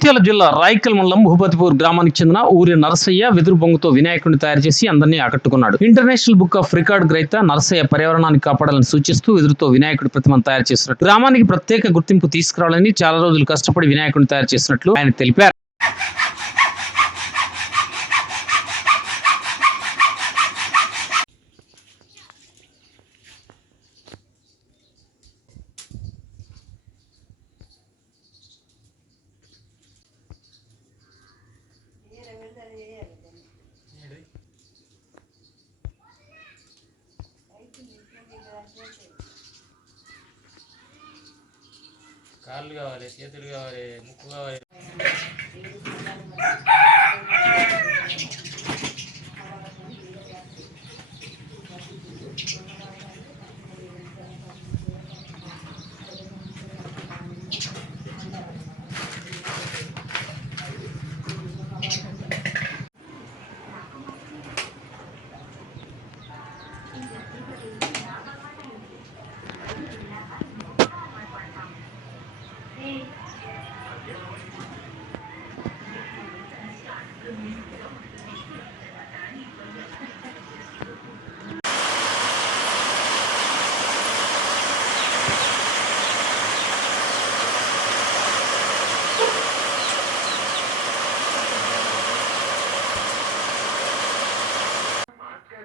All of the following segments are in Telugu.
ముత్యాల జిల్లా రాయకల్ మండలం భూపతిపూర్ గ్రామానికి చెందిన ఊరి నరసయ్య వెదురు బొంగుతో వినాయకుడిని తయారు చేసి అందరినీ ఆకట్టుకున్నాడు. ఇంటర్నేషనల్ బుక్ ఆఫ్ రికార్డ్ గ్రహీత నరసయ్య పర్యావరణాన్ని కాపాడాలని సూచిస్తూ వెదురుతో వినాయకుడి ప్రతిమను తయారు చేసినట్టు. గ్రామానికి ప్రత్యేక గుర్తింపు తీసుకురావాలని చాలా రోజులు కష్టపడి వినాయకుడిని తయారు చేసినట్లు ఆయన తెలిపారు. కాళ్ళు కావాలి చేతులు కావాలి ముక్కు కావాలి.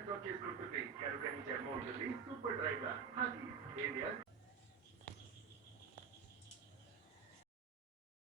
Bank of Kesupati, Karukanija Motor, Super Driver, Hadi, India's